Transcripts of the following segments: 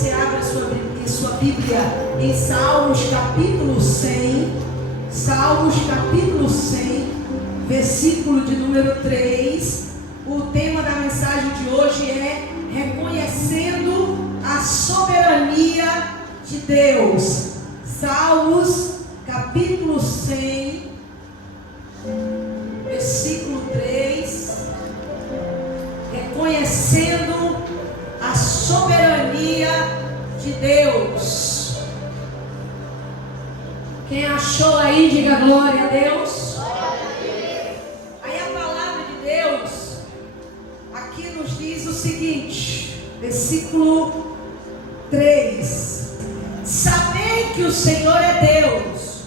você abra sua Bíblia em Salmos capítulo 100. Salmos capítulo 100, versículo de número 3. O tema da mensagem de hoje é reconhecendo a soberania de Deus. Salmos capítulo 100, versículo 3. Reconhecendo a soberania de Deus. Quem achou aí, diga glória a Deus. Aí a palavra de Deus aqui nos diz o seguinte, versículo 3: sabei que o Senhor é Deus,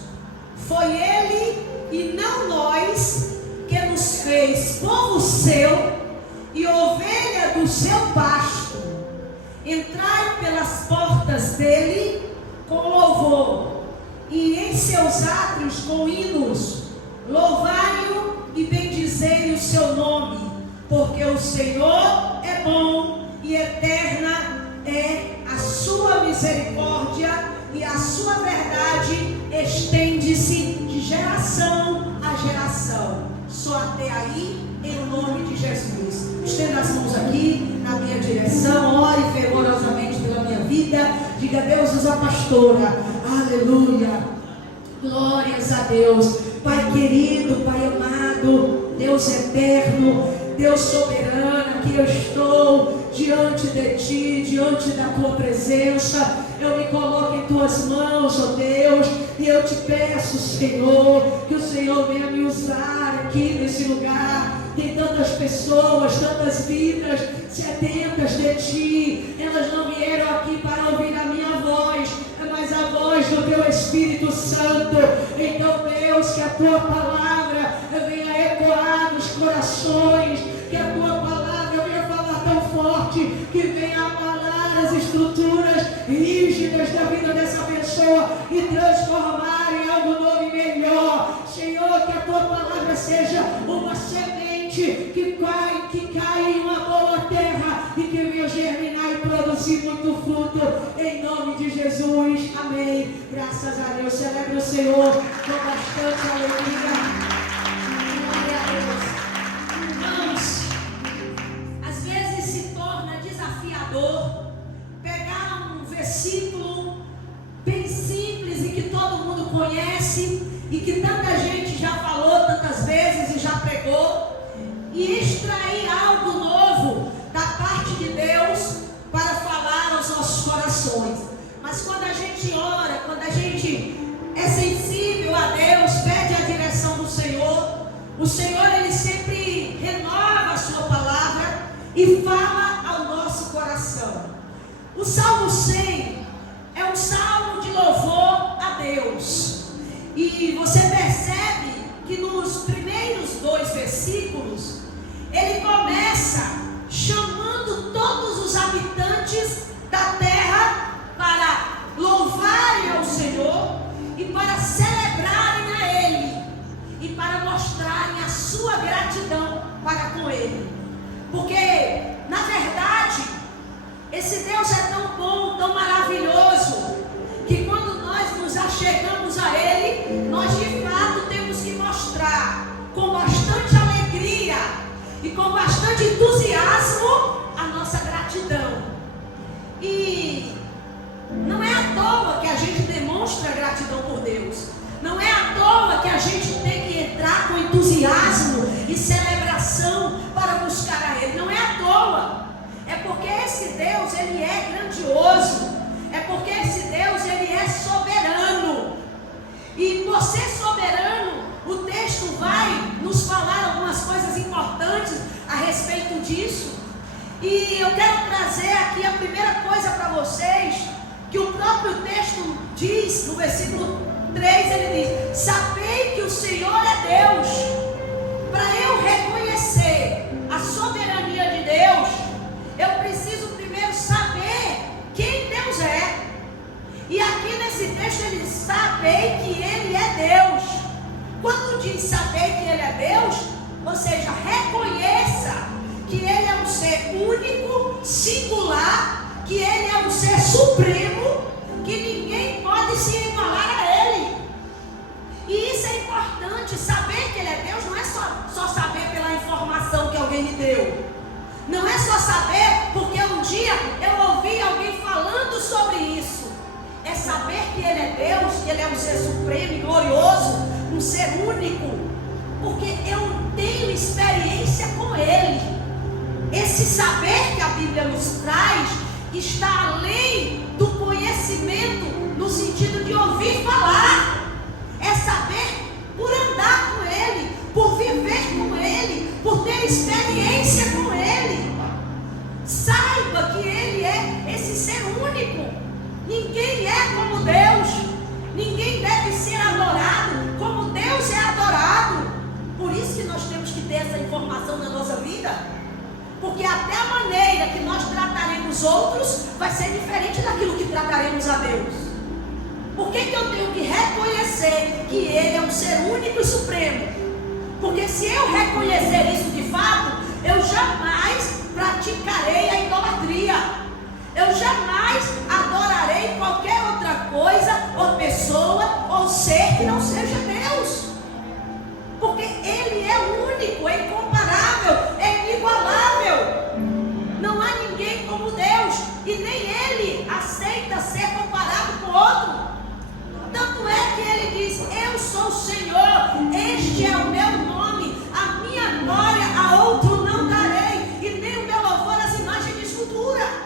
foi Ele e não nós que nos fez povo seu e ovelha do seu pasto. Entrai pelas portas dele com louvor, e em seus átrios com hinos. Louvai-o e bendizei o seu nome, porque o Senhor é bom e eterna é a sua misericórdia, e a sua verdade estende-se de geração a geração. Só até aí, em nome de Jesus. Estenda as mãos aqui na minha direção, ore fervorosamente pela minha vida. Diga: Deus usa a pastora. Aleluia. Glórias a Deus. Pai querido, Pai amado, Deus eterno, Deus soberano, aqui eu estou diante de Ti, diante da Tua presença. Eu me coloco em Tuas mãos, ó Deus, e eu te peço, Senhor, que o Senhor venha me usar aqui nesse lugar. Tem tantas pessoas, tantas vidas sedentas de Ti. Elas não vieram aqui para ouvir a minha voz, mas a voz do Teu Espírito Santo. Então, Deus, que a Tua palavra venha ecoar nos corações, que a Tua palavra venha falar tão forte, que venha abalar as estruturas rígidas da vida dessa pessoa e transformar em algo novo e melhor. Senhor, que a Tua palavra seja uma semente que cai em uma boa terra e que venha germinar e produzir muito fruto, em nome de Jesus. Amém. Graças a Deus. Celebre o Senhor com bastante alegria. Glória a Deus. Irmãos, às vezes se torna desafiador pegar um versículo bem simples e que todo mundo conhece e que tanta gente já falou tantas vezes e já pregou, e extrair algo novo da parte de Deus para falar aos nossos corações. Mas quando a gente ora, quando a gente é sensível a Deus, pede a direção do Senhor, o Senhor, Ele sempre renova a sua palavra e fala ao nosso coração. O Salmo 100 é um salmo de louvor a Deus. E você percebe que nos primeiros 2 versículos, ele começa chamando todos os habitantes da terra para louvarem ao Senhor e para celebrarem a Ele e para mostrarem a sua gratidão para com Ele. Porque, na verdade, esse Deus é tão bom, tão maravilhoso, que quando nós nos achegamos a Ele, nós de fato temos que mostrar com bastante alegria e com bastante entusiasmo a nossa gratidão. E não é à toa que a gente demonstra gratidão por Deus. Não é à toa que a gente tem que entrar com entusiasmo e celebração para buscar a Ele. Não é à toa. É porque esse Deus, Ele é grandioso. É porque esse Deus, Ele é soberano. E por ser soberano, o texto vai nos falar algumas coisas importantes a respeito disso. E eu quero trazer aqui a primeira coisa para vocês, que o próprio texto diz, no versículo 3, ele diz: sabei que o Senhor é Deus. Para eu reconhecer a soberania de Deus, eu preciso primeiro saber quem Deus é. E aqui nesse texto ele diz: sabei que Ele é Deus. Quando diz saber que Ele é Deus, ou seja, reconheça que Ele é um ser único, singular, que Ele é um ser supremo, que ninguém pode se igualar a Ele. E isso é importante, saber que Ele é Deus não é só saber pela informação que alguém me deu. Não é só saber porque um dia eu ouvi alguém falando sobre isso. É saber que Ele é Deus, que Ele é um ser supremo e glorioso, um ser único, porque eu tenho experiência com Ele. Esse saber que a Bíblia nos traz está além do conhecimento, no sentido de ouvir falar. É saber por andar com Ele, por viver com Ele, por ter experiência com Ele. Saiba que Ele é esse ser único. Ninguém é como Deus. Ninguém deve ser adorado como Deus é adorado. Por isso que nós temos que ter essa informação na nossa vida. Porque até a maneira que nós trataremos outros vai ser diferente daquilo que trataremos a Deus. Por que eu tenho que reconhecer que Ele é um ser único e supremo? Porque se eu reconhecer isso de fato, eu jamais praticarei a idolatria. Eu jamais adorarei qualquer outra coisa, ou pessoa, ou ser que não seja Deus. Porque Ele é único, é incomparável, é inigualável. Não há ninguém como Deus, e nem Ele aceita ser comparado com outro. Tanto é que Ele diz: eu sou o Senhor, este é o meu nome, a minha glória a outro não darei, e nem o meu louvor às imagens de escultura.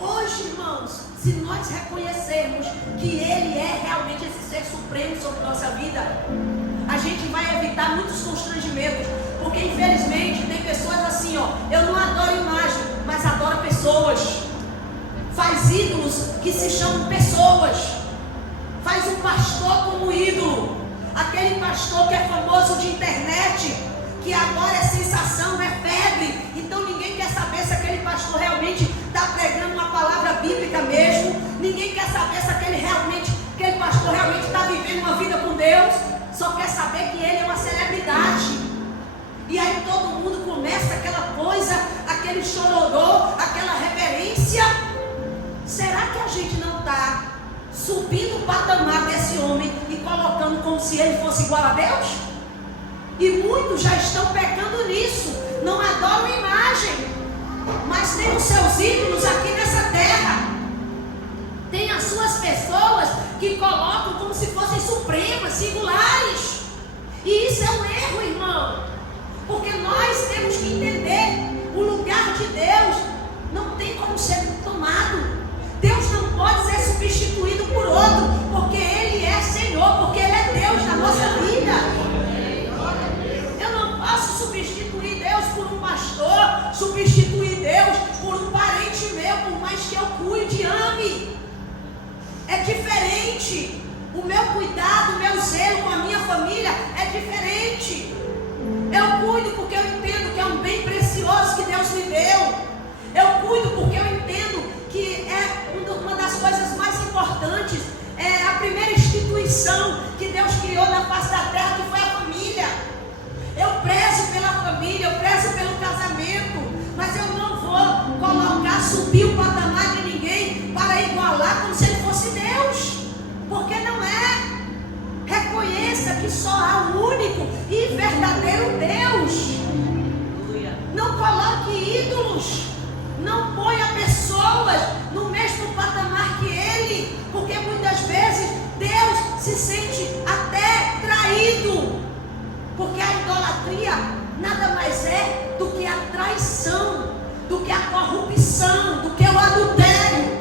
Hoje, irmãos, se nós reconhecermos que Ele é realmente esse ser supremo sobre nossa vida, a gente vai evitar muitos constrangimentos. Porque infelizmente tem pessoas assim, ó, eu não adoro imagem, mas adoro pessoas. Faz ídolos que se chamam pessoas. Faz um pastor como ídolo. Aquele pastor que é famoso de internet, que agora é sensação, é febre. Então ninguém quer saber se aquele pastor realmente está pregando uma palavra bíblica mesmo. Ninguém quer saber se aquele pastor realmente está vivendo uma vida com Deus. Só quer saber que ele é uma celebridade. E aí todo mundo começa aquela coisa, aquele chororô, aquela reverência. Será que a gente não está subindo o patamar desse homem e colocando como se ele fosse igual a Deus? E muitos já estão pecando nisso. Não adoram imagem, mas tem os seus ídolos aqui nessa terra. Tem as suas pessoas que colocam como se fossem supremas, singulares. E isso é um erro, irmão. Porque nós temos que entender: o lugar de Deus não tem como ser tomado. Deus não pode ser substituído por outro, porque Ele é Senhor, porque Ele é Deus na nossa vida. Eu não posso substituir Deus por um pastor, substituir Deus por um parente meu, por mais que eu cuide e ame. É diferente. O meu cuidado, o meu zelo com a minha família é diferente. Eu cuido porque eu entendo que é um bem precioso que Deus me deu. Eu cuido porque eu entendo que é uma das coisas mais importantes. É a primeira instituição que Deus criou na face da terra, que foi a família. Eu prezo pela família, eu prezo pelo casamento, mas eu não vou colocar, subir o patamar de ninguém para igualar como se ele fosse Deus, porque não é. Reconheça que só há um único e verdadeiro Deus. Não coloque ídolos, não ponha pessoas no mesmo patamar que Ele, porque muitas vezes Deus se sente até traído, porque a idolatria nada mais é do que a traição, do que a corrupção, do que o adultério.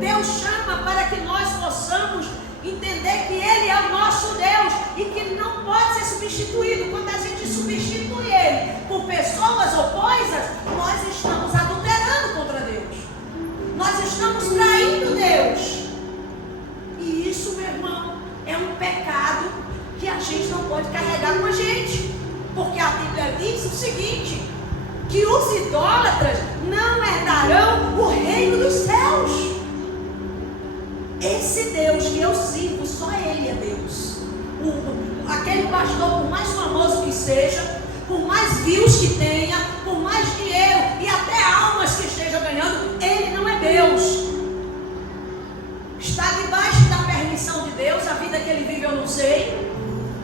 Deus chama para que nós possamos entender que Ele é o nosso Deus e que não pode ser substituído. Quando a gente substitui Ele por pessoas ou coisas, nós estamos adulterando contra Deus. Nós estamos traindo Deus. E isso, meu irmão, é um pecado que a gente não pode carregar com a gente. Porque a Bíblia diz o seguinte: que os idólatras não herdarão o reino dos céus. Esse Deus que eu sirvo, só Ele é Deus. Aquele pastor, por mais famoso que seja, por mais views que tenha, por mais dinheiro e até almas que esteja ganhando, ele não é Deus. que ele vive, eu não sei.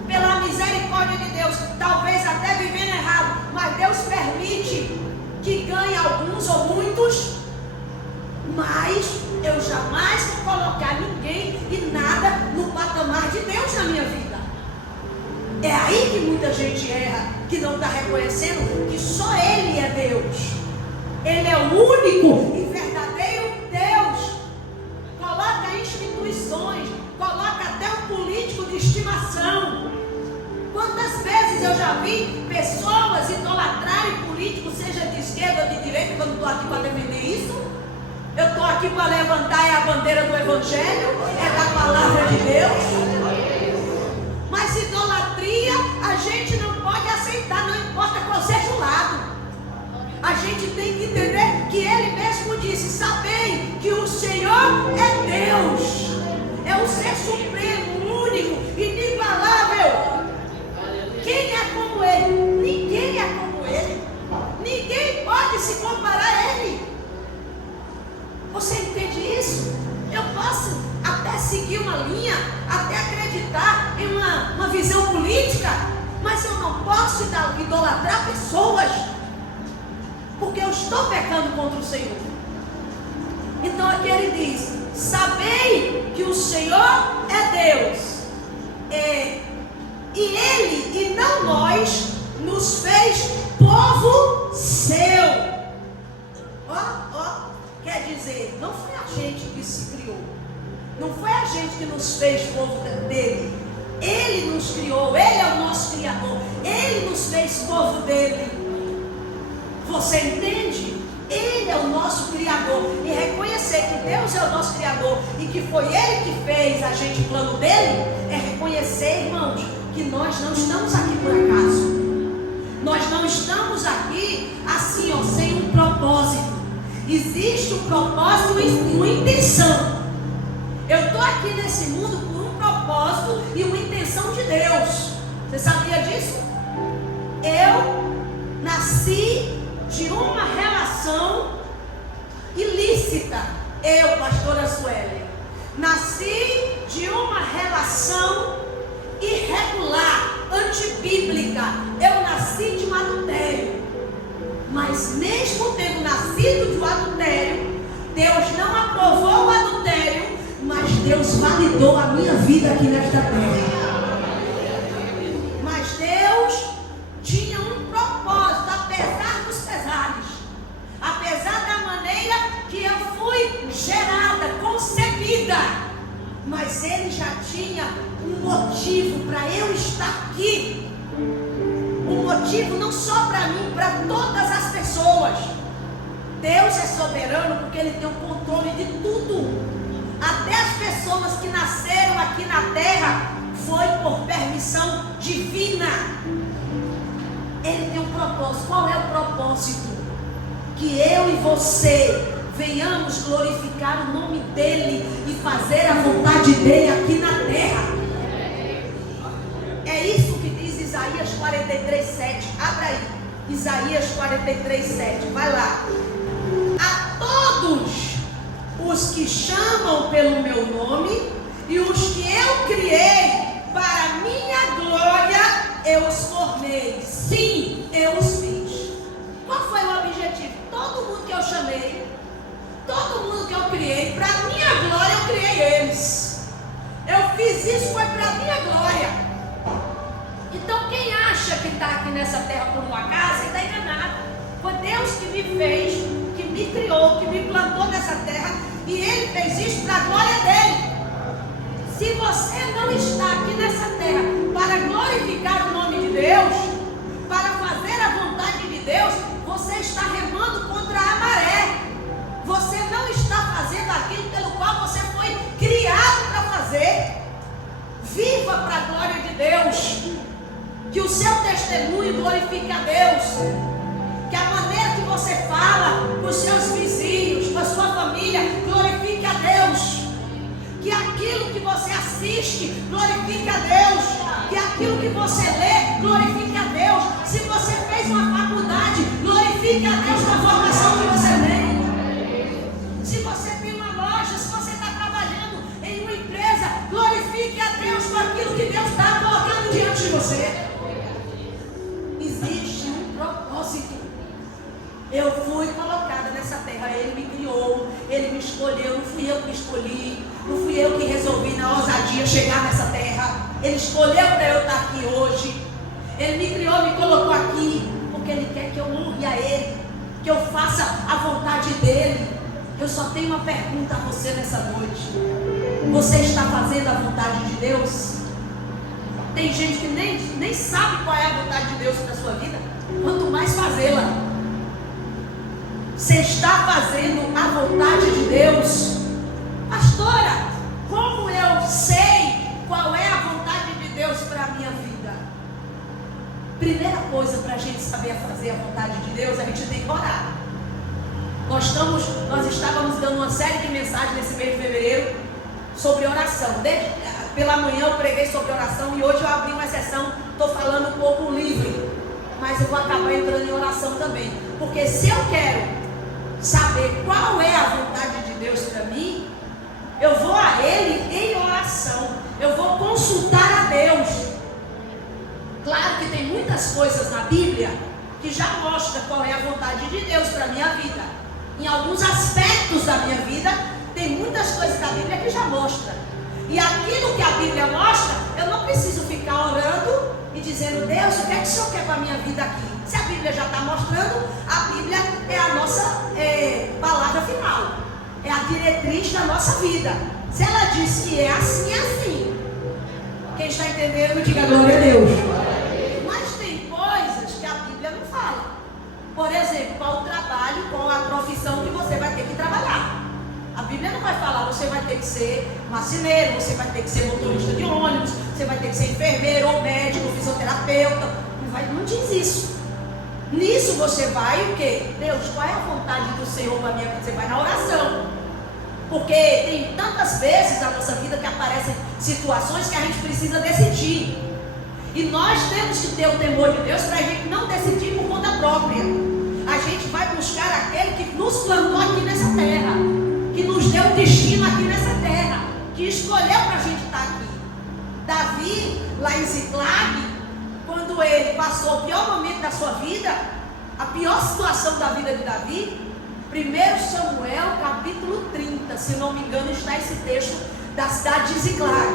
Pela misericórdia de Deus, talvez até vivendo errado, mas Deus permite que ganhe alguns ou muitos. Mas eu jamais vou colocar ninguém e nada no patamar de Deus na minha vida. É aí que muita gente erra, que não está reconhecendo que só Ele é Deus. Ele é o único e verdadeiro Deus. Coloca instituições, coloca até um político de estimação. Quantas vezes eu já vi pessoas idolatrarem políticos, seja de esquerda ou de direita, que eu não estou aqui para defender isso. Eu estou aqui para levantar a bandeira do Evangelho, é da palavra de Deus. Mas idolatria a gente não pode aceitar, não importa qual seja o lado. A gente tem que entender que Ele mesmo disse: sabei que o Senhor é Deus, é o ser supremo, único, inigualável. Quem é como Ele? Ninguém é como Ele. Ninguém pode se comparar a Ele. Você entende isso? Eu posso até seguir uma linha, até acreditar em uma visão política, mas eu não posso idolatrar pessoas, porque eu estou pecando contra o Senhor. Então aqui ele diz: sabei que o Senhor é Deus, e Ele, e não nós, nos fez povo seu. Quer dizer, não foi a gente que se criou, não foi a gente que nos fez povo dele. Ele nos criou, Ele é o nosso Criador, Ele nos fez povo dele. Você entende? Ele é o nosso Criador. E reconhecer que Deus é o nosso Criador e que foi Ele que fez a gente plano dele, é reconhecer, irmãos, que nós não estamos aqui por acaso. Nós não estamos aqui assim, sem um propósito. Existe um propósito e uma intenção. Eu estou aqui nesse mundo por um propósito e uma intenção de Deus. Você sabia disso? Eu nasci de uma relação ilícita. Eu, pastora Sueli, nasci de uma relação irregular, antibíblica. Eu nasci de um adultério. Mas mesmo tendo nascido de um adultério, Deus não aprovou o adultério, mas Deus validou a minha vida aqui nesta terra. Mas Deus tinha um propósito, apesar dos pesares, apesar da maneira que eu fui gerada, concebida, mas Ele já tinha um motivo para eu estar aqui. Um motivo não só para mim, para todas as pessoas. Deus é soberano porque Ele tem o controle de tudo. Até as pessoas que nasceram aqui na terra foi por permissão divina. Ele tem um propósito. Qual é o propósito? Que eu e você venhamos glorificar o nome dEle e fazer a vontade dEle aqui na terra. É isso que diz Isaías 43:7. Abra aí. Isaías 43:7. Vai lá. A todos os que chamam pelo meu nome e os que eu criei para minha glória, eu os formei. Sim, eu os fiz. Qual foi o objetivo? Todo mundo que eu chamei, todo mundo que eu criei, para minha glória eu criei eles. Eu fiz isso, foi para minha glória. Então quem acha que está aqui nessa terra por um acaso, está enganado. Foi Deus que me fez, que me criou, que me plantou nessa terra, e Ele fez isso para a glória dEle. Se você não está aqui nessa terra para glorificar o nome de Deus, para fazer a vontade de Deus, você está remando contra a maré. Você não está fazendo aquilo pelo qual você foi criado para fazer. Viva para a glória de Deus. Que o seu testemunho glorifique a Deus. Que a maneira que você fala com os seus vizinhos, com a sua família, glorifique a Deus. Que aquilo que você assiste glorifique a Deus. Que aquilo que você lê glorifique a Deus. Se você fez uma faculdade, glorifique a Deus com a formação que você tem. Se você tem uma loja, se você está trabalhando em uma empresa, glorifique a Deus com a escolheu, não fui eu que escolhi, não fui eu que resolvi na ousadia chegar nessa terra. Ele escolheu para eu estar aqui hoje. Ele me criou, me colocou aqui, porque Ele quer que eu honre a Ele, que eu faça a vontade dEle. Eu só tenho uma pergunta a você nessa noite: você está fazendo a vontade de Deus? Tem gente que nem sabe qual é a vontade de Deus para a sua vida, quanto mais fazê-la. Você está fazendo a vontade de Deus? Pastora, como eu sei qual é a vontade de Deus para a minha vida? Primeira coisa para a gente saber fazer a vontade de Deus, a gente tem que orar. Nós estávamos dando uma série de mensagens nesse mês de fevereiro sobre oração. Pela manhã eu preguei sobre oração e hoje eu abri uma sessão, estou falando um pouco livre, mas eu vou acabar entrando em oração também. Porque se eu quero saber qual é a vontade de Deus para mim, eu vou a Ele em oração, eu vou consultar a Deus. Claro que tem muitas coisas na Bíblia que já mostram qual é a vontade de Deus para a minha vida. Em alguns aspectos da minha vida, tem muitas coisas da Bíblia que já mostram. E aquilo que a Bíblia mostra, eu não preciso ficar orando e dizendo: Deus, o que é que o Senhor quer para a minha vida aqui? Se a Bíblia já está mostrando, a Bíblia é a nossa palavra final, é a diretriz da nossa vida. Se ela diz que é assim, é assim. Quem está entendendo, diga glória a Deus. Mas tem coisas que a Bíblia não fala. Por exemplo, qual o trabalho, qual a profissão que você vai ter que trabalhar. A Bíblia não vai falar: você vai ter que ser marceneiro, você vai ter que ser motorista de ônibus, você vai ter que ser enfermeiro ou médico, fisioterapeuta. Não diz isso. Nisso você vai o quê? Deus, qual é a vontade do Senhor para a minha vida? Você vai na oração. Porque tem tantas vezes na nossa vida que aparecem situações que a gente precisa decidir. E nós temos que ter o temor de Deus para a gente não decidir por conta própria. A gente vai buscar aquele que nos plantou aqui nessa terra, que nos deu um destino aqui nessa terra, que escolheu para a gente estar aqui. Davi, lá em Ziclag, quando ele passou o pior momento da sua vida, a pior situação da vida de Davi, 1 Samuel capítulo 30, se não me engano, está esse texto da cidade de Ziclag.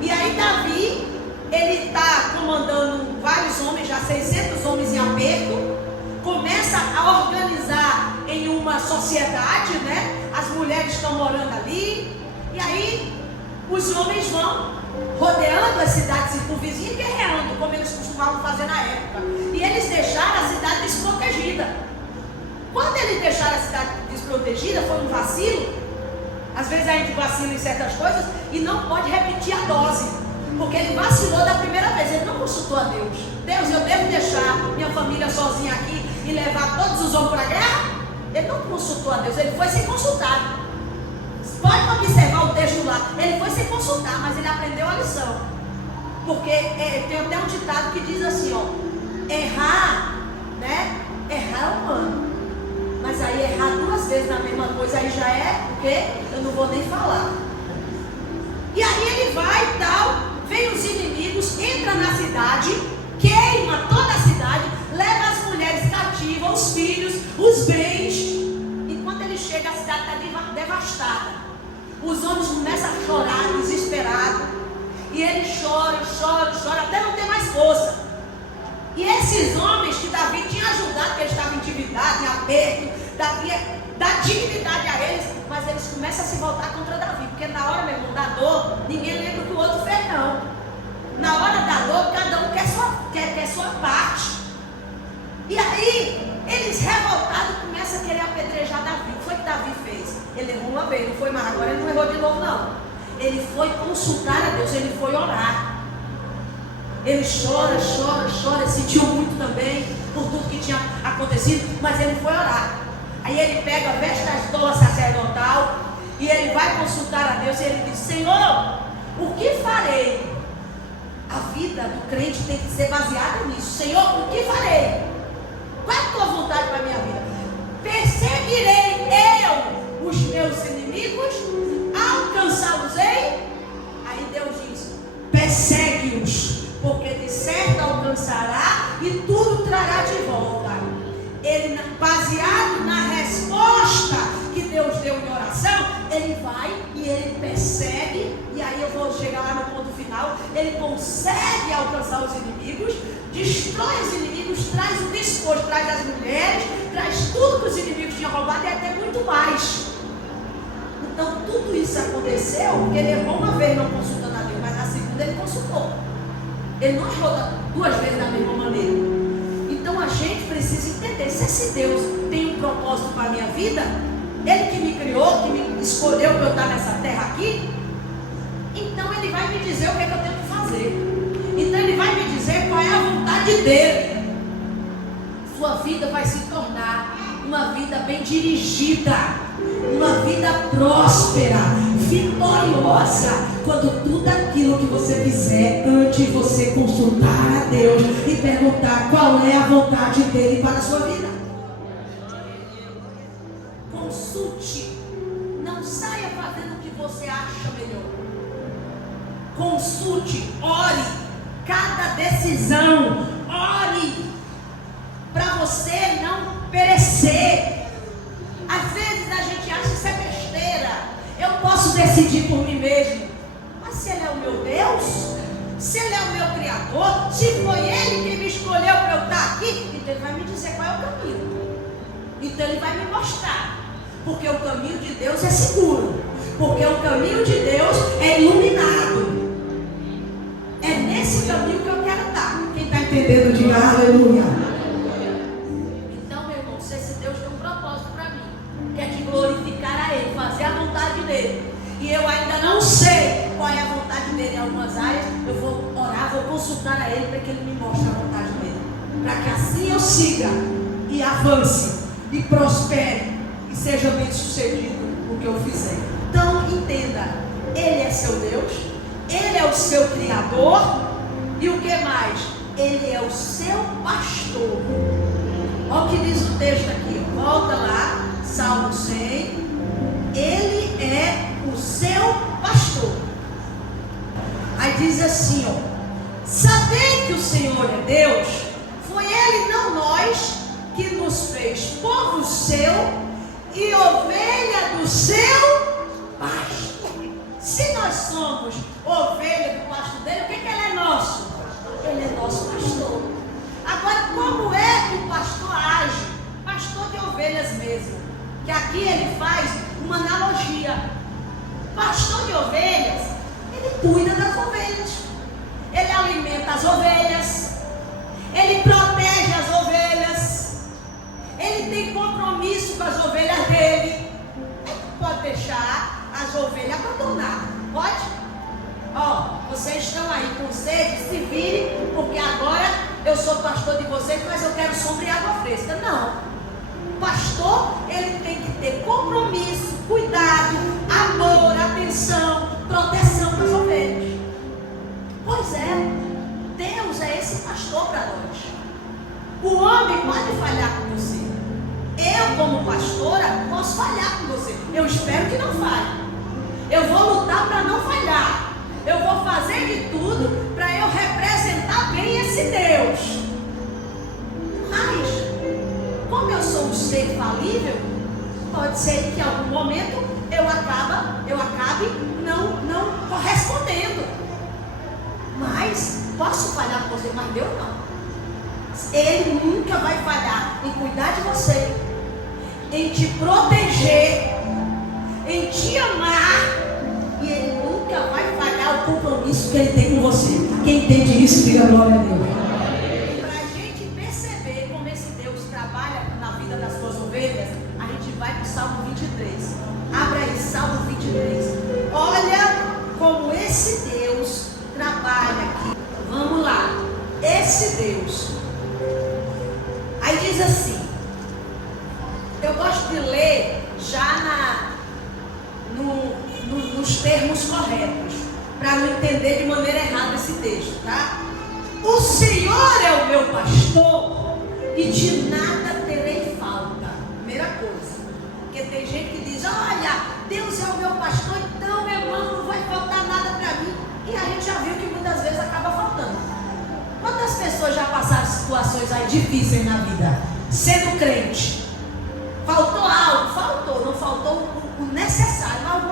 E aí Davi, ele está comandando vários homens, já 600 homens em aperto, começa a organizar em uma sociedade, né? As mulheres estão morando ali, e aí os homens vão rodeando as cidades circunvizinhas e guerreando, como eles costumavam fazer na época. E eles deixaram a cidade desprotegida. Quando eles deixaram a cidade desprotegida, foi um vacilo. Às vezes a gente vacila em certas coisas e não pode repetir a dose, porque ele vacilou da primeira vez, ele não consultou a Deus. Deus, eu devo deixar minha família sozinha aqui e levar todos os homens para a guerra? Ele não consultou a Deus, ele foi sem consultar. Pode observar o texto lá, ele foi sem consultar, mas ele aprendeu a lição. Porque tem até um ditado que diz assim, ó: errar, né? Errar é humano. Mas aí errar duas vezes na mesma coisa, aí já é o quê? Eu não vou nem falar. E aí ele vai e tal, vem os inimigos, entra na cidade, queima toda a cidade, leva as mulheres cativas, os filhos, os bens. E quando ele chega, a cidade está devastada. Os homens começam a chorar, desesperados. E ele chora, até não ter mais força. E esses homens que Davi tinha ajudado, porque eles estavam intimidados, em aperto, Davi dá dignidade a eles, mas eles começam a se voltar contra Davi. Porque na hora, meu irmão, da dor, ninguém lembra o que o outro fez, não. Na hora da dor, cada um quer sua parte. E aí, eles revoltados começam a querer apedrejar Davi. O que foi que Davi fez? Ele errou uma vez, não foi mais, agora ele não errou de novo, não. Ele foi consultar a Deus, ele foi orar. Ele chora, sentiu muito também por tudo que tinha acontecido, mas ele foi orar. Aí ele pega, veste a estola sacerdotal e ele vai consultar a Deus e ele diz: Senhor, o que farei? A vida do crente tem que ser baseada nisso. Senhor, o que farei? Qual é a tua vontade para a minha vida? Perseguirei eu os meus inimigos? Alcançá-los-ei? Aí Deus diz: persegue-os, porque de certo alcançará e tudo trará de volta. Ele, baseado na resposta que Deus deu em oração, ele vai e ele persegue, e aí eu vou chegar lá no ponto final, ele consegue alcançar os inimigos, destrói os inimigos, traz o despojo, traz as mulheres, traz tudo que os inimigos tinham roubado e até muito mais. Então tudo isso aconteceu porque ele errou uma vez não consultando a Deus, mas na segunda ele consultou. Ele não errou duas vezes da mesma maneira. Então a gente precisa entender, se esse Deus tem um propósito para a minha vida, Ele que me criou, que me escolheu para eu estar nessa terra aqui, então Ele vai me dizer o que é que eu tenho que fazer. Então Ele vai me dizer qual é a vontade dEle. Sua vida vai se tornar uma vida bem dirigida, uma vida próspera, vitoriosa, quando tudo aquilo que você fizer, antes você consultar a Deus e perguntar qual é a vontade dEle para a sua vida. Consulte, não saia fazendo o que você acha melhor. Consulte, ore, cada decisão, ore, para você não perecer. Às vezes a gente acha que isso é besteira. Eu posso decidir por mim mesmo. Mas se Ele é o meu Deus, se Ele é o meu Criador, se foi Ele que me escolheu para eu estar aqui, então Ele vai me dizer qual é o caminho. Então Ele vai me mostrar. Porque o caminho de Deus é seguro. Porque o caminho de Deus é iluminado. É nesse caminho que eu quero estar. Quem está entendendo, diga aleluia. Glorificar a Ele, fazer a vontade dEle, e eu ainda não sei qual é a vontade dEle em algumas áreas, eu vou orar, vou consultar a Ele para que Ele me mostre a vontade dEle, para que assim eu siga e avance e prospere e seja bem sucedido no que eu fizer. Então entenda, Ele é seu Deus, Ele é o seu Criador, e o que mais? Ele é o seu pastor. Olha o que diz o texto aqui, volta lá, Salmo 100, Ele é o seu pastor. Aí diz assim, ó: sabei que o Senhor é Deus, foi Ele, não nós, que nos fez povo seu e ovelha do seu pasto. Se nós somos ovelha do pasto dele, o que Ele é nosso? Ele é nosso pastor. Agora, como é que o pastor age? Pastor de ovelhas mesmo. Que aqui ele faz uma analogia. Pastor de ovelhas, ele cuida das ovelhas, ele alimenta as ovelhas, ele protege as ovelhas, ele tem compromisso com as ovelhas dele. Ele pode deixar as ovelhas abandonar, pode? Ó, vocês estão aí com sede, se virem, porque agora eu sou pastor de vocês, mas eu quero sombra e água fresca. Não. Pastor, ele tem que ter compromisso, cuidado, amor, atenção, proteção para as ovelhas. Pois é, Deus é esse pastor para nós. O homem pode falhar com você. Eu, como pastora, posso falhar com você. Eu espero que não falhe. Eu vou lutar para não falhar. Eu vou fazer de tudo para eu representar bem esse Deus. Mas como eu sou um ser falível, pode ser que em algum momento eu acabe não correspondendo. Mas posso falhar com você, mas Deus não. Ele nunca vai falhar em cuidar de você, em te proteger, em te amar, e Ele nunca vai falhar o compromisso que Ele tem com você. Quem entende isso, diga glória a Deus. A gente vai para o Salmo 23. Abra aí, Salmo 23. Olha como esse Deus trabalha aqui. Vamos lá. Esse Deus. Aí diz assim. Eu gosto de ler já nos termos corretos, para não entender de maneira errada esse texto, tá? O Senhor é o meu pastor e de nada terei falta. Primeira coisa, porque tem gente que diz: olha, Deus é o meu pastor, então meu irmão não vai faltar nada para mim. E a gente já viu que muitas vezes acaba faltando. Quantas pessoas já passaram situações aí difíceis na vida, sendo crente? Faltou algo? Faltou, não faltou o necessário, mas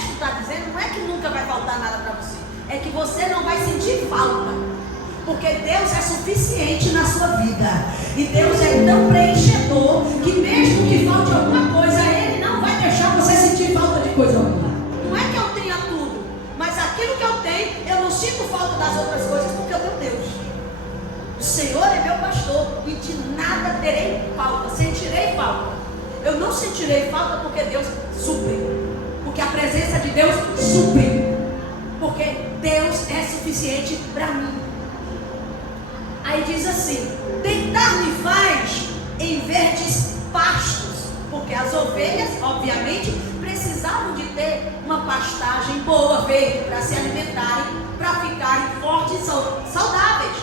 texto está dizendo, não é que nunca vai faltar nada para você, é que você não vai sentir falta, porque Deus é suficiente na sua vida, e Deus é tão preenchedor, que mesmo que falte alguma coisa, Ele não vai deixar você sentir falta de coisa alguma. Não é que eu tenha tudo, mas aquilo que eu tenho, eu não sinto falta das outras coisas, porque eu tenho Deus. O Senhor é meu pastor, e de nada terei falta, sentirei falta. Eu não sentirei falta porque Deus supre, porque a presença de Deus supre, porque Deus é suficiente para mim. Aí diz assim: deitar-me faz em verdes pastos, porque as ovelhas, obviamente, precisavam de ter uma pastagem boa, verde, para se alimentarem, para ficarem fortes e saudáveis.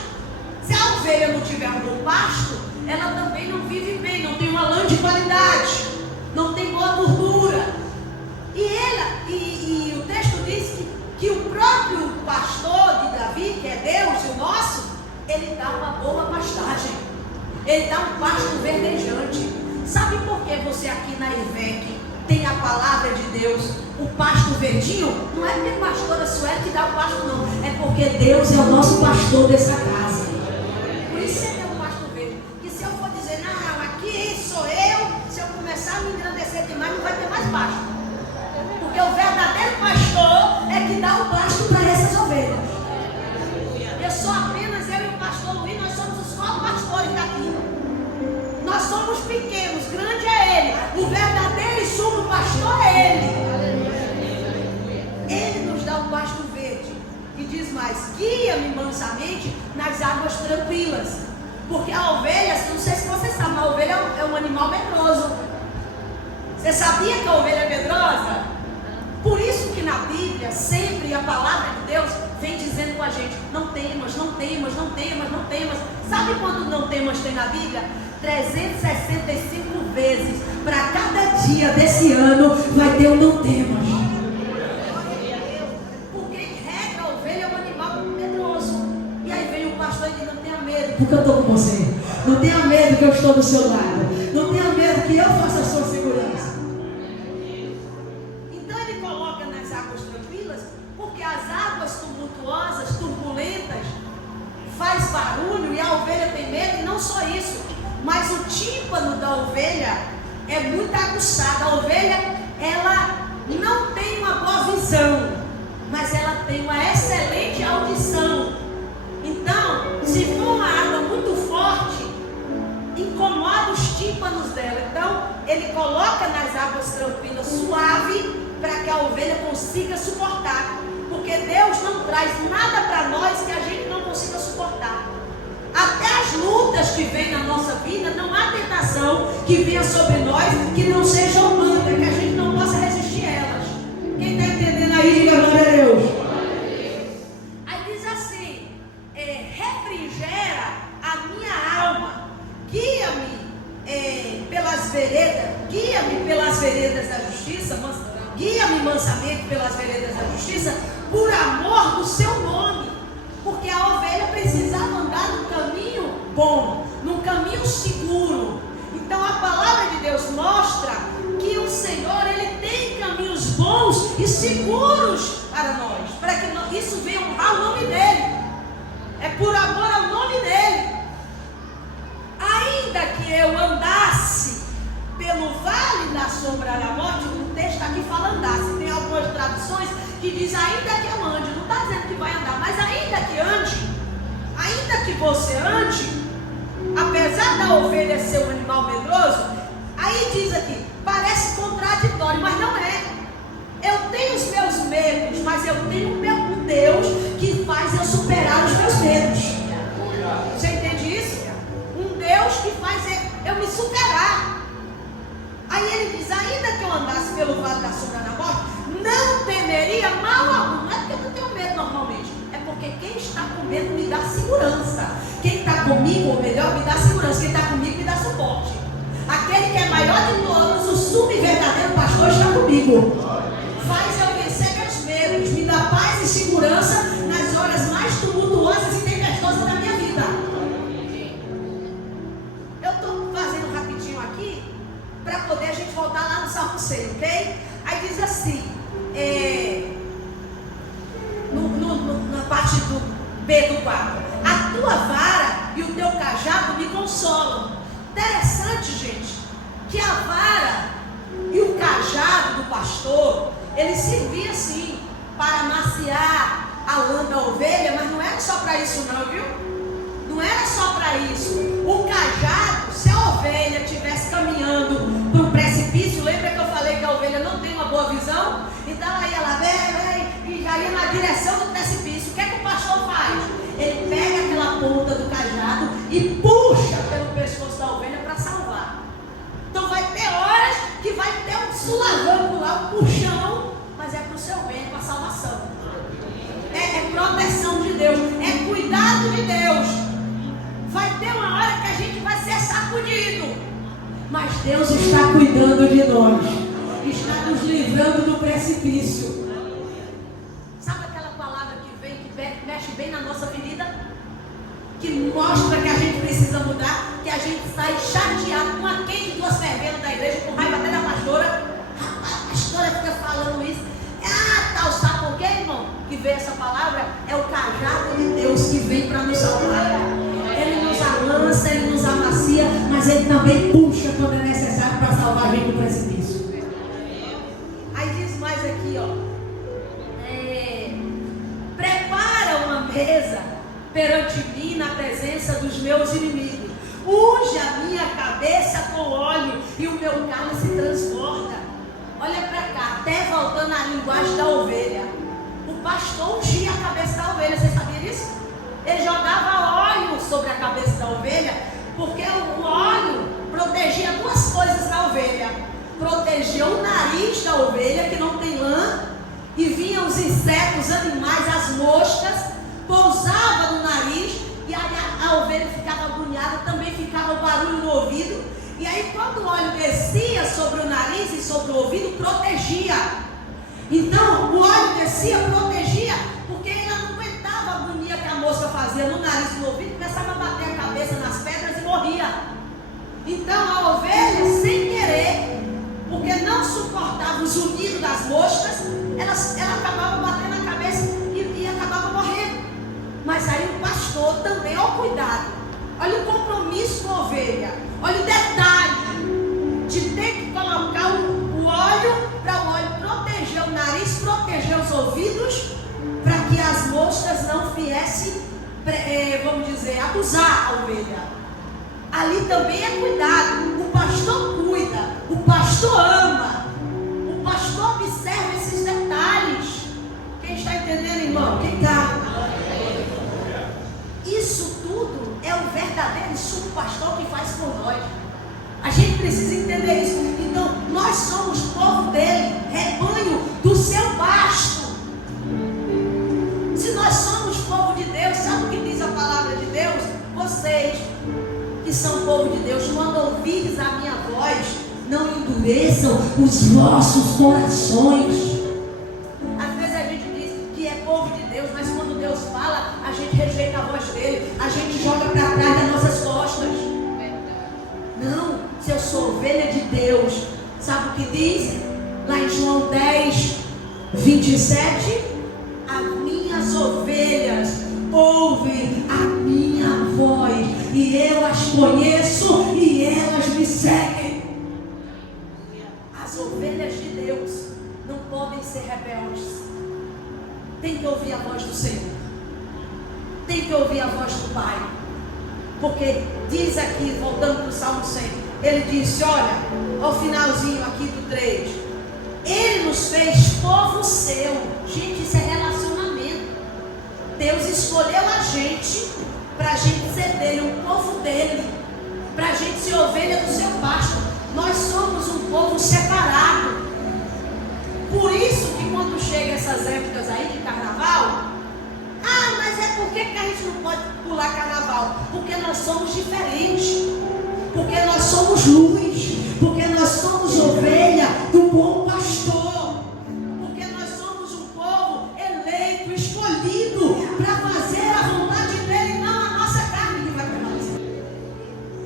Se a ovelha não tiver um bom pasto, ela também não vive bem, não tem uma lã de qualidade, não tem boa gordura. E o texto diz que o próprio pastor de Davi, que é Deus, o nosso, ele dá uma boa pastagem, ele dá um pasto verdejante. Sabe por que você aqui na IVEC tem a palavra de Deus, o pasto verdinho? Não é porque a pastora Sueli que dá o pasto, não, é porque Deus é o nosso pastor dessa casa. Por isso você tem um pasto verde. Que se eu for dizer, não, aqui sou eu, se eu começar a me engrandecer demais, não vai ter mais pasto, porque o verdadeiro pastor é que dá o pasto para essas ovelhas. Eu sou apenas eu e o pastor Luiz, nós somos os 4 pastores daqui. Nós somos pequenos, grande é Ele. O verdadeiro e sumo pastor é Ele. Ele nos dá um pasto verde. E diz mais: guia-me mansamente nas águas tranquilas. Porque a ovelha, não sei se você sabe, a ovelha é um animal medroso. Você sabia que a ovelha é medrosa? Por isso que na Bíblia, sempre a palavra de Deus vem dizendo com a gente: não temas, não temas, não temas, não temas. Sabe quanto não temas tem na Bíblia? 365 vezes. Para cada dia desse ano vai ter um não temas. Porque em regra a ovelha é um animal medroso. E aí vem o pastor e diz: não tenha medo, porque eu estou com você. Não tenha medo que eu estou do seu lado. Não tenha medo que eu faça a sua segurança. Então ele coloca nas águas tranquilas, porque as águas tumultuosas, turbulentas, faz barulho e a ovelha tem medo. E não só isso, mas o tímpano da ovelha é muito aguçado. A ovelha, ela não tem uma boa visão, mas ela tem uma excelente audição. Então, se for uma água muito forte, incomoda os tímpanos dela. Então, ele coloca nas águas tranquilas, suave, para que a ovelha consiga suportar. Porque Deus não traz nada para nós que a gente não consiga suportar. Até as lutas que vêm na nossa vida, não há tentação que venha sobre nós que não seja humana, que a gente não possa resistir a elas. Quem está entendendo aí, diga glória a Deus. Aí diz assim: refrigera a minha alma, guia-me pelas veredas da justiça, guia-me mansamente pelas veredas da justiça, por amor do seu nome. Porque a ovelha precisava andar num caminho bom, num caminho seguro. Então a palavra de Deus mostra que o Senhor, Ele tem caminhos bons e seguros para nós, para que isso venha honrar o nome dEle. É por amor ao nome dEle. Ainda que eu andasse pelo vale da sombra da morte, o texto aqui fala andasse. Tem algumas traduções que diz ainda que eu ande, não está dizendo que vai andar, mas ainda que ande, ainda que você ande, apesar da ovelha ser um animal medroso, aí diz aqui, parece contraditório, mas não é. Eu tenho os meus medos, mas eu tenho o meu Deus que faz eu superar os meus medos. Você entende isso? Um Deus que faz eu me superar. Aí ele diz, ainda que eu andasse pelo vale da sombra da morte, não temeria mal algum. Não é porque eu tenho medo normalmente, é porque quem está com medo me dá segurança. Quem está comigo, ou melhor, me dá segurança. Quem está comigo me dá suporte. Aquele que é maior de todos, o subverdadeiro pastor, está comigo. Faz eu vencer meus medos, me dá paz e segurança nas horas mais tumultuosas e tempestuosas da minha vida. Eu estou fazendo rapidinho aqui para poder a gente voltar lá no Salmo 6, ok? Aí diz assim, na parte do B do 4. A tua vara e o teu cajado me consolam. Interessante, gente, que a vara e o cajado do pastor, ele servia assim para amaciar a lã da ovelha, mas não era só para isso não, viu? Não era só para isso. O cajado, se a ovelha estivesse caminhando para um precipício, lembra que eu falei que a ovelha não tem uma boa visão? Então aí ela vem e já ia na direção do precipício. O que é que o pastor faz? Ele pega aquela ponta do cajado e puxa pelo pescoço da ovelha para salvar. Então vai ter horas que vai ter um sulavanco lá, um puxão, mas é para o seu bem, é para a salvação. É proteção de Deus, é cuidado de Deus. Vai ter uma hora que a gente vai ser sacudido, mas Deus está cuidando de nós, está nos livrando do precipício. Sabe aquela palavra que vem, que mexe bem na nossa ferida, que mostra que a gente precisa mudar, que a gente sai chateado com a quente de duas fervendas da igreja, com raiva até da pastora. A pastora fica falando isso. Tal, sabe por quê, irmão? Que veio essa palavra, é o cajado de Deus que vem para nos salvar. Ele nos alança, ele nos amacia, mas ele também puxa quando é necessário para salvar a gente do precipício. Aí diz mais aqui, ó. Prepara uma mesa perante mim na presença dos meus inimigos. Unge a minha cabeça com óleo e o meu cálice se transborda. Olha para cá, até voltando à linguagem da ovelha. O pastor ungia a cabeça da ovelha, você sabia disso? Ele jogava óleo sobre a cabeça da ovelha, porque o óleo protegia duas coisas da ovelha. Protegia o nariz da ovelha, que não tem lã, e vinham os insetos, animais, as moscas, pousava no nariz, e aí a ovelha ficava agoniada, também ficava o barulho no ouvido. E aí quando o óleo descia sobre o nariz e sobre o ouvido, protegia. Então o óleo descia, protegia, porque ela não aguentava a agonia que a mosca fazia no nariz e no ouvido, começava a bater a cabeça nas pedras e morria. Então a ovelha, sem querer, porque não suportava o zunido das moscas, ela acabava batendo a cabeça e acabava morrendo. Mas aí o pastor também, olha o cuidado, olha o compromisso com a ovelha, olha o detalhe de ter que colocar o óleo para o óleo proteger o nariz, proteger os ouvidos, para que as moscas não viessem, vamos dizer, abusar a ovelha. Ali também é cuidado. O pastor cuida, o pastor ama, o pastor observa esses detalhes. Quem está entendendo, irmão? Quem está? Isso tudo é o verdadeiro sumo pastor que faz por nós. A gente precisa entender isso. Então, nós somos povo dele, rebanho do seu pasto. Se nós somos povo de Deus, sabe o que diz a palavra de Deus? Vocês que são povo de Deus, quando ouvires a minha voz, não endureçam os vossos corações. Às vezes a gente diz que é povo de Deus, mas quando Deus fala, a gente rejeita a voz dele, a gente joga para trás das nossas costas. Não, se eu sou ovelha de Deus, sabe o que diz? Lá em João 10, 27, as minhas ovelhas ouvem a minha voz, e eu as conheço e elas me seguem. As ovelhas de Deus não podem ser rebeldes. Tem que ouvir a voz do Senhor, tem que ouvir a voz do Pai, porque diz aqui, voltando para o Salmo 100, ele disse, olha, ao finalzinho aqui do 3, ele nos fez povo seu. Gente, isso é relacionamento. Deus escolheu a gente para a gente ser dele, um povo dele, para a gente ser ovelha do seu pasto. Nós somos um povo separado. Por isso que quando chega essas épocas aí de carnaval, mas é porque que a gente não pode pular carnaval? Porque nós somos diferentes, porque nós somos luz, porque nós somos ovelha do bom pastor, porque nós somos um povo eleito, escolhido para fazer a vontade dele, não a nossa carne que vai prevalecer.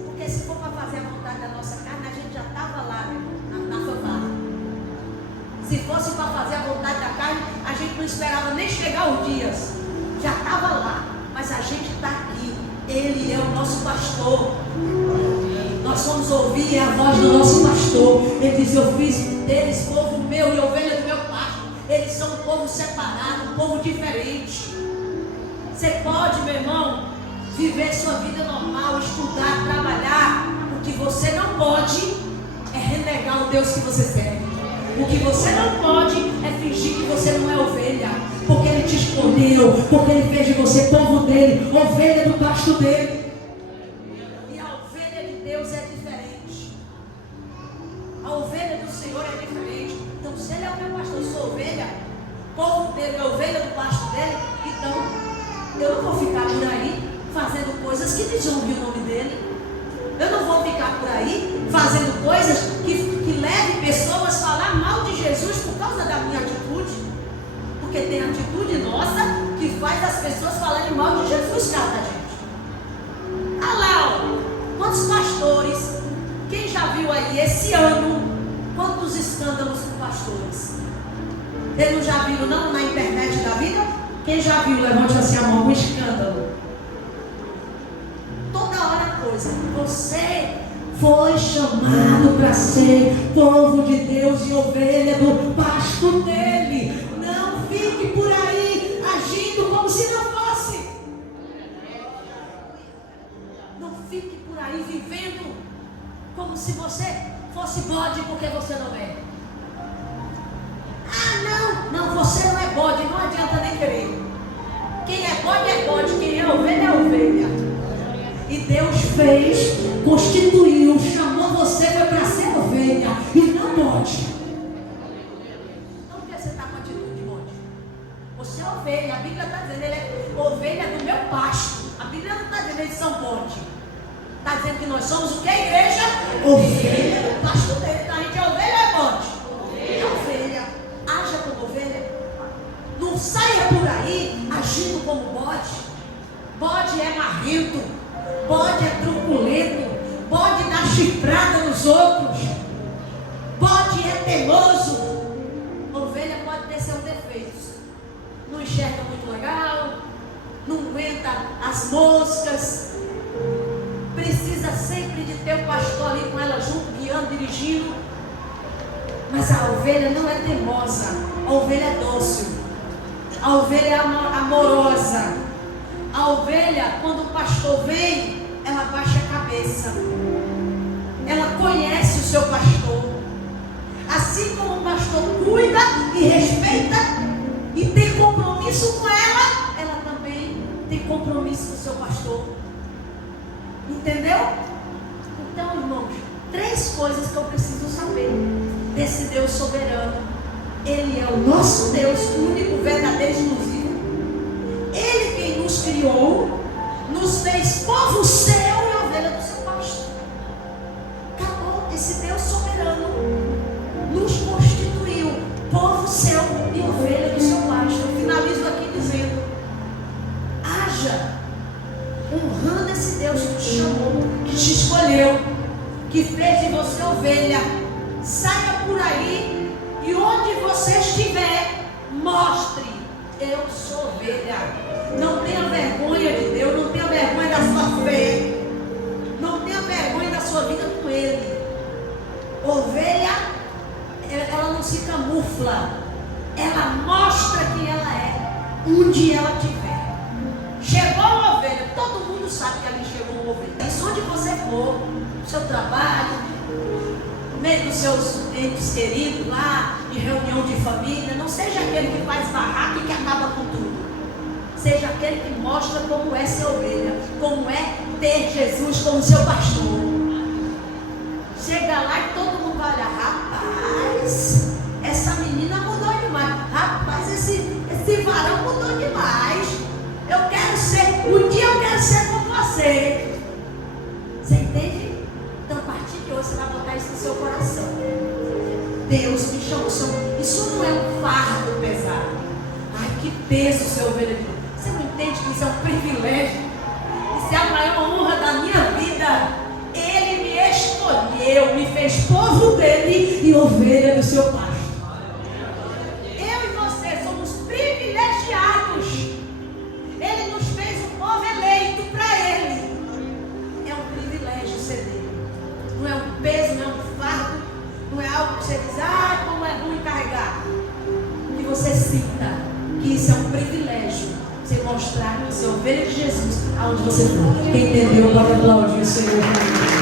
Porque se for para fazer a vontade da nossa carne, a gente já estava lá, né? na fanfarra. Se fosse para fazer a vontade da gente não esperava nem chegar os dias. Já estava lá. Mas a gente está aqui. Ele é o nosso pastor. Nós vamos ouvir a voz do nosso pastor. Ele diz: eu fiz deles povo meu e ovelha do meu pasto. Eles são um povo separado, um povo diferente. Você pode, meu irmão, viver sua vida normal, estudar, trabalhar. O que você não pode é renegar o Deus que você serve. O que você não pode é fingir que você não é ovelha. Porque Ele te escolheu, porque Ele fez de você povo dele, ovelha do pasto dele. E a ovelha de Deus é diferente. A ovelha do Senhor é diferente. Então, se Ele é o meu pastor, eu sou ovelha, povo dele é ovelha do pasto dele, então eu não vou ficar por aí fazendo coisas que desonrem o nome dele. Eu não vou ficar por aí fazendo coisas que levem pessoas a falar mal de Jesus por causa da minha atitude. Porque tem atitude nossa que faz as pessoas falarem mal de Jesus, cara, gente. Ah lá, ó, quantos pastores, quem já viu aí esse ano, quantos escândalos com pastores? Vocês não já viram não na internet da vida? Quem já viu, levante assim a mão, um escândalo. Toda hora coisa. Você foi chamado para ser povo de Deus e ovelha do pasto dele. Não fique por aí agindo como se não fosse. Não fique por aí vivendo como se você fosse bode porque você não é. Ah, não, você não é bode, não adianta nem querer. Quem é bode, quem é ovelha. E Deus fez, constituiu, chamou você para ser ovelha e não bode. Então por que você está com atitude de bode? Você é ovelha, a Bíblia está dizendo, ele é ovelha do meu pasto. A Bíblia não está dizendo eles são bode. Está dizendo que nós somos o que, igreja? Ovelha do pasto dele. Então a gente é ovelha ou é bode? É ovelha. Haja como ovelha. Não saia por aí agindo como bode. Bode é marrento. Bode é truculento. Bode dá chifrada nos outros. Bode é teimoso. Ovelha pode ter seus defeitos. Não enxerga muito legal. Não aguenta as moscas. Precisa sempre de ter o pastor ali com ela junto, guiando, dirigindo. Mas a ovelha não é teimosa. A ovelha é dócil. A ovelha é amorosa. A ovelha, quando o pastor vem, ela baixa a cabeça. Ela conhece o seu pastor. Assim como o pastor cuida e respeita e tem compromisso com ela, ela também tem compromisso com o seu pastor. Entendeu? Então, irmãos, 3 coisas que eu preciso saber desse Deus soberano. Ele é o nosso Deus, único, verdadeiro, exclusivo. Ele quem nos criou, nos fez povo seu e ovelha do seu pasto. Acabou. Esse Deus soberano nos constituiu povo seu e ovelha do seu pasto. Eu finalizo aqui dizendo: haja honrando esse Deus que te chamou, que te escolheu, que fez de você ovelha. Saia por aí e onde você estiver, mostre: eu sou ovelha. Não tenha vergonha de Deus, não tenha vergonha da sua fé, não tenha vergonha da sua vida com Ele. Ovelha, ela não se camufla, ela mostra quem ela é, onde ela estiver. Chegou uma ovelha, todo mundo sabe que ali chegou uma ovelha. Isso onde você for, no seu trabalho, no meio dos seus entes queridos lá, de reunião de família, não seja aquele que faz barraco e que acaba com tudo. Seja aquele que mostra como é ser ovelha, como é ter Jesus como seu pastor. Chega lá e todo mundo vai olhar: rapaz, essa menina mudou demais. Rapaz, esse varão mudou demais. Eu quero ser, um dia eu quero ser como você. Você entende? Então a partir de hoje você vai botar isso no seu coração. Deus me chamou. Isso não é um fardo pesado. Ai, que peso ser ovelha de Deus. Você não entende que isso é um privilégio? Isso é a maior honra da minha vida. Ele me escolheu, me fez povo dele e ovelha do seu pasto. Eu e você somos privilegiados você sinta que isso é um privilégio, você mostrar que você é ovelha de Jesus aonde você for. Quem entendeu, pode aplaudir o Senhor.